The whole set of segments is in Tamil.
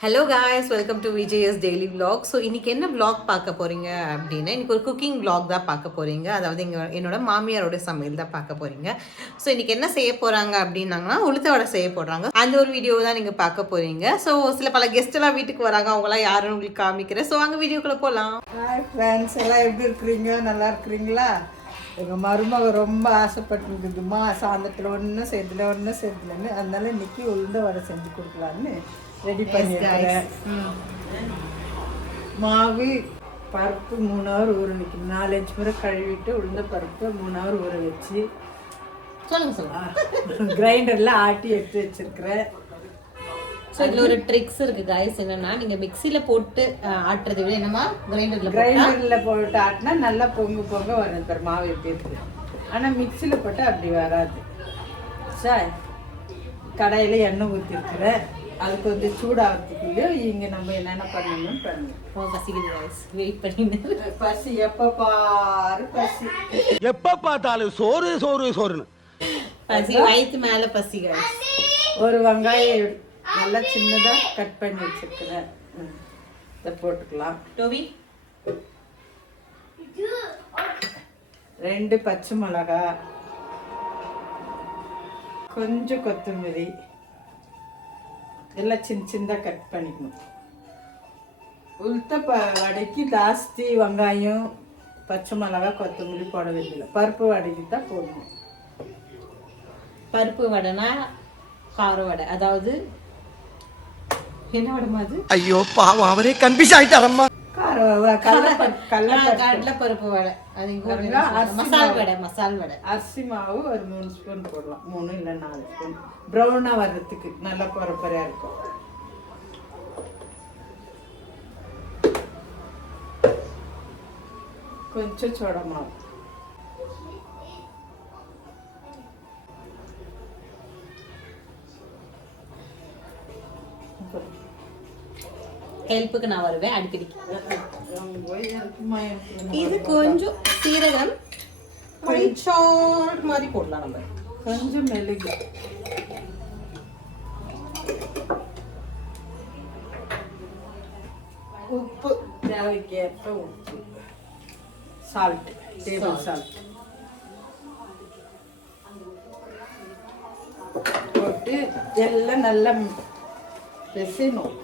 Hello guys, welcome to VJS daily vlog. So இன்றைக்கி என்ன விலாக் பார்க்க போகிறீங்க அப்படின்னா, இன்றைக்கி ஒரு குக்கிங் விலாக் தான் பார்க்க போகிறீங்க. அதாவது என்னோட மாமியாரோட சமையல் தான் பார்க்க போகிறீங்க. ஸோ இன்றைக்கி என்ன செய்ய போகிறாங்க அப்படின்னாங்கன்னா, உளுத்த வடை செய்ய போடுறாங்க. அந்த ஒரு வீடியோ தான் நீங்கள் பார்க்க போகிறீங்க. ஸோ பல கெஸ்ட்டெல்லாம் வீட்டுக்கு வராங்க. அவங்களாம் யாருன்னு உங்களுக்கு காமிக்கிறேன். ஸோ அங்கே வீடியோக்குள்ளே போகலாம். ஹாய் ஃப்ரெண்ட்ஸ், எல்லாம் எப்படி இருக்கிறீங்க? நல்லா இருக்கிறீங்களா? எங்கள் மருமக ரொம்ப ஆசைப்பட்டுருக்குதுமா, சாயந்தரத்தில் ஒன்றும் செய்யலன்னு. அதனால இன்னைக்கு உளுந்த வடை செஞ்சு கொடுக்கலான்னு ரெடி பண்ணியிருக்கிறேன். மாவு பருப்பு 3 ஹவர் ஊற வைக்கணும். 4-5 முறை கழுவிட்டு உளுந்த பருப்பு 3 ஹவர் ஊற வச்சு சொல்லுங்கள் கிரைண்டரில் ஆட்டி எடுத்து வச்சுருக்கிறேன். ஸோ இதில் ஒரு ட்ரிக்ஸ் இருக்குது காய்ஸ். என்னென்னா, நீங்கள் மிக்சியில் போட்டு ஆட்டுறதை விட என்னமா கிரைண்டரில் போட்டு ஆட்டினா நல்லா பொங்க வரும். இப்போ மாவு எப்படி இருக்குது, ஆனால் மிக்சியில் போட்டு அப்படி வராது. சார் கடையில் எண்ணெய் ஊற்றிருக்கிறேன். அது கொஞ்சம் சூடாகிறதுக்குள்ளே இங்கே நம்ம என்னென்ன பண்ணணும்னு பண்ணுவோம். பசிக்குது காய்ஸ், வெயிட் பண்ணிட்டு. பசி எப்போ பாரு பசி, எப்போ பார்த்தாலும் சோறு சோறு சோறுன்னு பசி, வயிற்று மேலே பசி காய்ஸ். ஒரு வெங்காயம் நல்லா சின்னதாக கட் பண்ணி வச்சுருக்கிறேன், இதை போட்டுக்கலாம். டோவி 2 பச்சை மிளகா, கொஞ்சம் கொத்தமல்லி எல்லாம் சின்னதாக கட் பண்ணிக்கணும். உளுத்த வடைக்கு ஜாஸ்தி வெங்காயம் பச்சை மிளகா கொத்தமல்லி போட வேண்டியதில்லை, பருப்பு வடைக்கு தான் போடணும். பருப்பு வடைனா கார வடை, அதாவது என்ன வடைமா அது? ஐயோ பாவம், அவரே கன்ஃபியூஸ் ஆயிட்டாரம்மா. கடலை பருப்பு வடை, அது மசால் வடை. மசால் வடை அரிசி மாவு ஒரு 3 ஸ்பூன் போடலாம், 3 இல்லை 4 ஸ்பூன். ப்ரௌனாக வர்றதுக்கு நல்லா பொறப்பறையாக இருக்கும். கொஞ்சம் சோடா மாவு, ஹெல்ப்புக்கு நான் வருவேன் அடிக்கடி. இது கொஞ்சம் சீரகம் சால்ட் மாதிரி போடலாம். நம்ம கொஞ்சம் மெழுகு, உப்பு தேவைக்கேற்ப உப்பு, சால்ட், டேபிள் சால்ட் போட்டு எல்லாம் நல்லா பிசையணும்.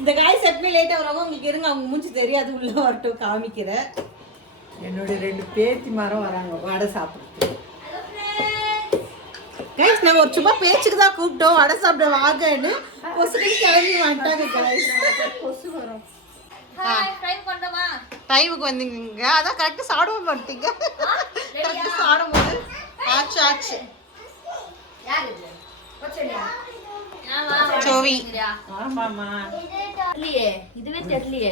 இந்த காய்ஸ் எப்பவுமே லேட்டாக வரவங்க உங்களுக்கு இருங்க, அவங்க மூஞ்சி தெரியாது, உள்ள வரட்டும் காமிக்கிறேன். என்னுடைய 2 பேத்தி மரம் வராங்க வடை சாப்பிடுறது. கைஸ் நாங்கள் ஒரு சும்மா பேச்சுக்கு தான் கூப்பிட்டோம், வடை சாப்பிட வாங்கன்னு. கொசுக்கு கிளம்பி வந்துட்டாங்க கைஸ். கொசு வரும். டைமுக்கு வந்தீங்க, அதான் கரெக்டாக சாப்பிட மாட்டீங்க. கரெக்டாக சாப்பிடும்போது ஆச்சு. சோவி ஆமாமா, இதுவே தெரியலையே.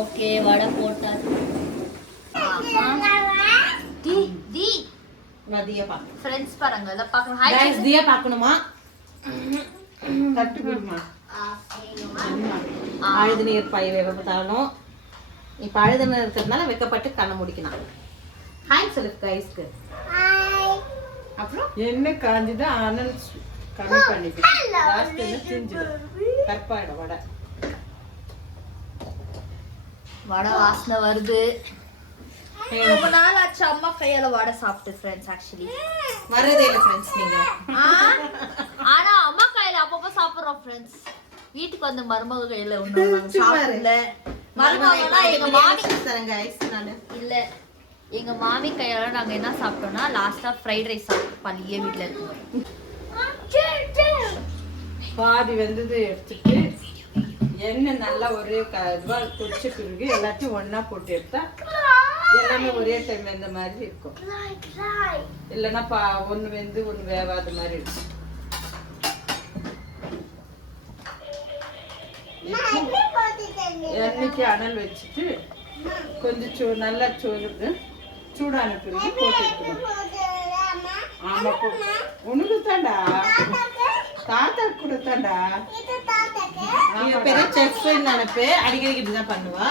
ஓகே, வடை போட்டா ஃப்ரெண்ட்ஸ் பாருங்க, இத பார்க்கணும். ஹாய் गाइस, தியா பார்க்கணுமா? தட்டு குடுமா. அழுது நீர் பை வைப்பதாலும் இப்போ அழுது நீர் இருக்கிறதுனால வெக்கப்பட்டு கண்ணை முடிக்கணும். ஹாய் சொல்லு கைஸ்க்கு. அப்புறம் என்ன காஞ்சிதான் அனல் கம்மி பண்ணிக்கலாம். ஜாஸ்தி தீஞ்சிடும், கற்பாயிடும் வடை. வடை வாசனை வருது. ரொம்ப நாள் ஆச்சு அம்மா கையால வடை சாப்பிட்டு ஃப்ரெண்ட்ஸ். ஆக்சுவலி வரதே இல்லை ஃப்ரெண்ட்ஸ் நீங்க. ஆனா அம்மா கையில அப்பப்போ சாப்பிடுறோம் ஃப்ரெண்ட்ஸ். வீட்டுக்கு வந்து மருமக கையில ஒன்றும் சாப்பிடல. மருமகனா எங்க மாமி தரேன் கைஸ். நான் இல்ல, எங்க மாமி கையால நாங்க என்ன சாப்பிட்டோம்னா லாஸ்டா ஃப்ரைட் ரைஸ் சாப்பிட்டோம் பள்ளியே வீட்டுல இருக்கும்போது. பாதி வெந்தது எடுத்துட்டு எண்ணெய் நல்லா ஒரே இதுவாக குடிச்ச பிறகு எல்லாத்தையும் ஒன்றா போட்டு எடுத்தா எல்லாமே ஒரே டைம் இந்த மாதிரி இருக்கும். இல்லைன்னா ஒன்று வெந்து ஒன்று வேவாத மாதிரி இருக்கும். எண்ணெய்க்கு அனல் வச்சுட்டு கொஞ்சம் நல்லா சூடான பிறகு போட்டு எடுக்கணும். உனக்கு தாண்டா தாத்தா கூட தாண்டா இவ பெரிய செஃப் நினைப்பு அடிக்கடி இப்படிதான் பண்ணுவா.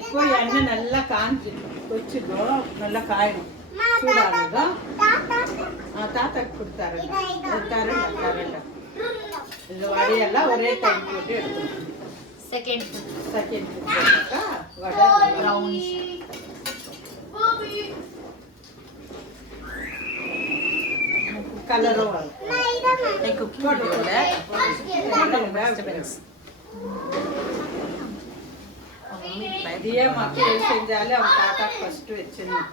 இப்போ எண்ணெய் நல்லா காஞ்சி கொச்சிடும், நல்லா காயிடும், சூடானதும் தாத்தாக்கு கொடுத்தாரண்டா தரண்டா. இந்த வடையெல்லாம் ஒரே டைம் போட்டு எடுக்கணும். செகண்ட் போட்டாக்கா வடை ப்ரௌனிஷ். கலரும் வரும். குக்கிங் வீடியோல தியா மக்கள் செஞ்சாலும் அவன் தாத்தா ஃபர்ஸ்ட் வச்சிருந்தான்.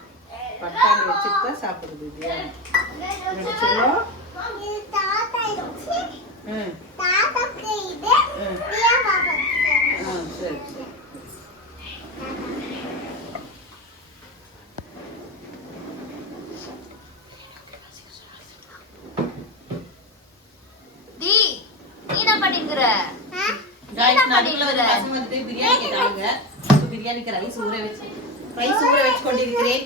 பட்டாணி வச்சுட்டு தான் சாப்பிடுது தியா. நினைச்சிருவோம். சரி சரி. தி நீ என்ன பண்ணிக்கிற? गाइस நடுவுல ஒரு பசங்க வந்து பிரியாணி கேட்டாங்க. சோ பிரியாணிக்கு ரைஸ் ஊற வச்சு கொண்டிருக்கிறேன்.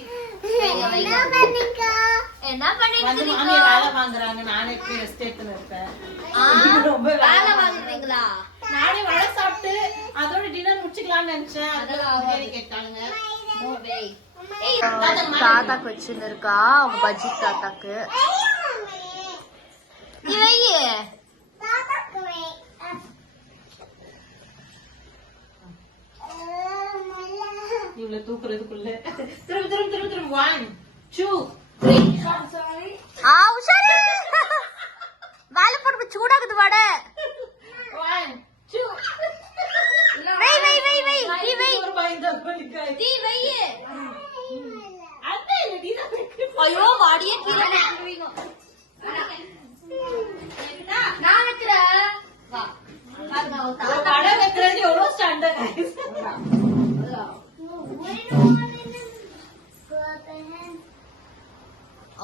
என்ன வந்து பண்ணிக்கிறீங்க? மாமியா வேலை வாங்குறாங்க. நானே இப்ப ரெஸ்ட் எடுத்துட்டு இருப்பேன். ரொம்ப வேலை வாங்குறீங்களா? நானே வடை சாப்பிட்டு அதோட டின்னர் முடிச்சுக்கலாம்னு நினைச்சேன். அதெல்லாம் பிரியாணி கேட்டாங்க. No way. தாத்தாக்கு வச்சிருக்கா அவங்க பஜ்ஜி தாத்தாக்கு. நீ வையே. இவ்வளவு தூக்குறதுக்குள்ள திரும்ப 1 2 3 ஆ உஷாரு. வேலை போட்டு சூடாகுது வடை. 1 2 வை வை வை வை நீ வை. ஒரு பாயிண்ட் தான் நீ வையே. அண்ணே நீதான் ஐயோ வாடியே கீழே போட்டுருவீங்க. நான் வைக்கிறேன். வா. பாருங்க அவ தாத்தா வடை வைக்கிறது எவ்வளவு ஸ்டாண்டர்ட் गाइस.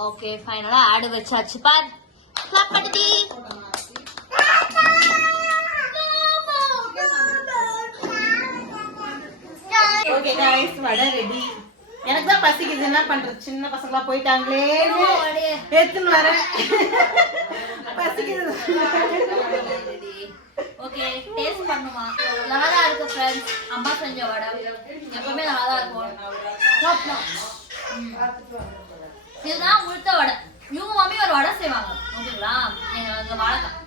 ஓகே ஃபைனலா ஆடு வச்சாச்சு பார். கிளாப் பண்ணுடி. ஓகே गाइस வடை ரெடி. எனக்கு தான் பசிக்குது, என்ன பண்றது, சின்ன பசங்களா போயிட்டாங்களே எடுத்துன்னு வரேன். பசிக்குது. ஓகே டேஸ்ட் பண்ணுமா? நல்லா தான் இருக்கு ஃப்ரெண்ட்ஸ். அம்மா செஞ்ச வடை எப்பவுமே நல்லா தான் இருக்கும். இதுதான் உளுத்த வடை. இவங்க மம்மி ஒரு வடை செய்வாங்க ஓகேங்களா? எங்க வாழைக்காய்.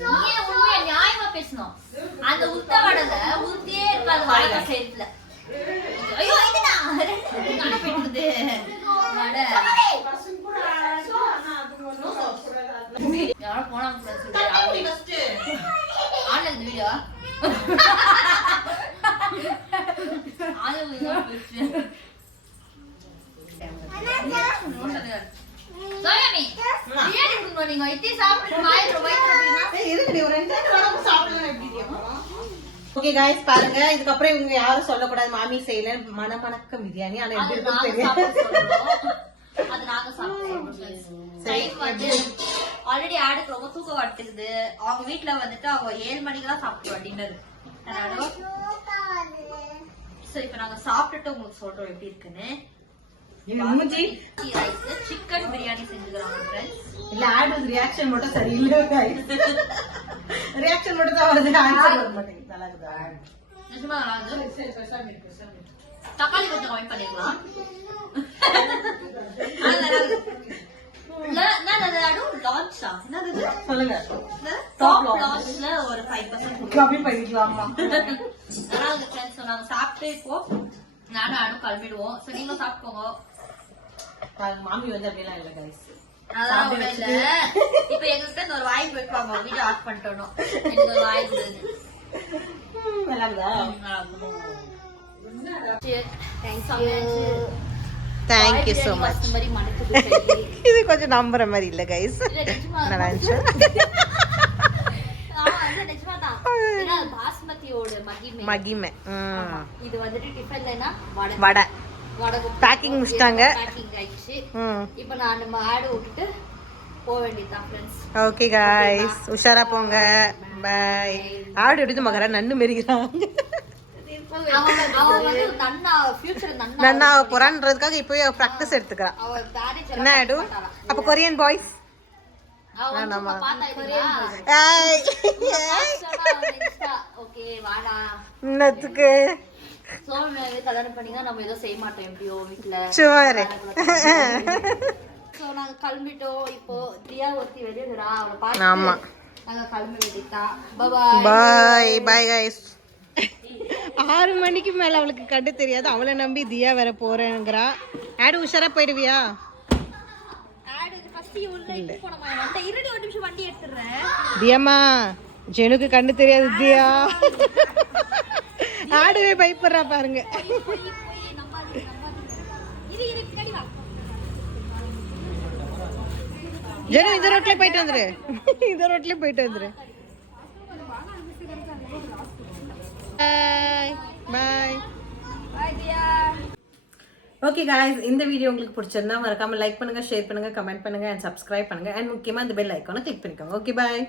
நீ உண்மையா நியாயமா பேசணும். அந்த உளுத்த வடைல உளுத்தியே இருக்காது வாழைக்காய் செய்யறதுல. ஐயோ இதுதான் ரெண்டு போயிட்டு வடை. யாரும் போனாங்க ஃப்ரெண்ட்ஸ். ஆன்ல இந்த வீடியோ சோயாமி பிரியாணி குடுங்க. நீங்க இத்தி சாப்பிட்டு வாயில வயித்துல போயினா இருக்குடி ஒரு 2 வடை சாப்பிடலாம். எப்படி ஓகே गाइस பாருங்க, இதுக்கு அப்புறம் இவங்க யாரும் சொல்லக்கூடாது மாமி செய்யல மணக்க பிரியாணி. ஆனா எப்படி இருக்குன்னு தெரியும். அது நாங்க சாப்பிடுறோம். டைம் வந்து ஆல்ரெடி ஆடுக்கு ரொம்ப தூக்கம் வரட்டுக்குது. அவங்க வீட்ல வந்துட்டு அவங்க 7 மணிக்கெல்லாம் சாப்பிடுவோம் டின்னர். சோ இப்ப நாங்க சாப்பிட்டுட்டு உங்களுக்கு சொல்றோம் எப்படி இருக்குன்னு. சிக்கன் பிரியாணி செஞ்சுக்கிறாங்க ஃப்ரெண்ட்ஸ். இல்ல ஆடு ரியாக்ஷன் மட்டும் சரியில்லை गाइस. ரியாக்ஷன் மட்டும் தான் வருது, ஆன்சர் வர மாட்டேங்குது. நல்லா இருக்குதா? நிஜமா நல்லா இருக்கு. தக்காளி கொஞ்சம் கம்மி பண்ணிக்கலாம். சொல்லுங்க. ஒரு 5% கம்மி பண்ணிக்கலாமா? நாங்க சாப்பிட்டு இப்போ நானும் ஆடும் கிளம்பிடுவோம். சோ நீங்களும் சாப்பிட்டுக்கோங்க. மாமி வந்து அப்படிலாம் இல்ல गाइस. அதான் ஒண்ணும் இல்ல. இப்ப எங்ககிட்ட இந்த ஒரு வாய்ப்பு வைப்பாங்க. வீடியோ ஆஃப் பண்ணிட்டோம். எனக்கு ஒரு வாய்ப்பு நல்லா இருக்குதா? Thank you so much. இது கொஞ்சம் நம்புற மாதிரி இல்ல गाइस. நல்லா இருந்துச்சு. மகிமை. இது வந்துட்டு டிஃபன்லனா வடை வடை பேக்கிங் முடிச்சிட்டாங்க. பேக்கிங் ஆயிடுச்சு. இப்போ நான் நம்ம ஆடு விட்டுட்டு போக வேண்டியதுதான் ஃப்ரெண்ட்ஸ். ஓகே गाइस உஷாரா போங்க. பை. ஆடு எடுத்து மகர நன்னு மெரிக்கிறாங்க. அவன் வந்து நன்னா ஃபியூச்சர் நன்னா நன்னா போறான்றதுக்காக இப்போயே ப்ராக்டிஸ் எடுத்துக்கிறா. அவன் மேரேஜ் என்ன ஆயிடு அப்போ கொரியன் பாய்ஸ் அவன் நம்ம ஓகே வாடா என்னத்துக்கு சோமேவே கல்யாணம் பண்ணி தான் நம்ம ஏதோ செய்ய மாட்டோம் எப்படியோ வீட்டுல சுமாரு. சோ நாங்க கிளம்பிட்டோம். இப்போ தியா ஒருத்தி வெளியேறா அவளை ஆமா பார்த்து நாங்க கிளம்ப வேண்டியதுதான். பாய் பாய் பாய் கைஸ். 6 மணிக்கு மேல அவளுக்கு கண்டு தெரியாது. அவளை நம்பி தியா வேற போறேங்கிறா. ஆடு உஷாரா போயிடுவியா? தியாமா ஜெனுக்கு கண்டு தெரியாது தியா. ஆடுவே பயப்படுறா பாருங்க. ஜெனு இந்த ரோட்ல போயிட்டு வந்துரு. இந்த ரோட்ல போயிட்டு வந்துரு. பாய் பாய் ஓகே காய்ஸ், இந்த வீடியோ உங்களுக்கு பிடிச்சிருந்தா மறக்காம லைக் பண்ணுங்க, ஷேர் பண்ணுங்க, கமெண்ட் பண்ணுங்க அண்ட் சப்ஸ்கிரைப் பண்ணுங்க அண்ட் முக்கியமா இந்த பெல் ஐக்கானை கிளிக் பண்ணிக்கோங்க. Okay bye.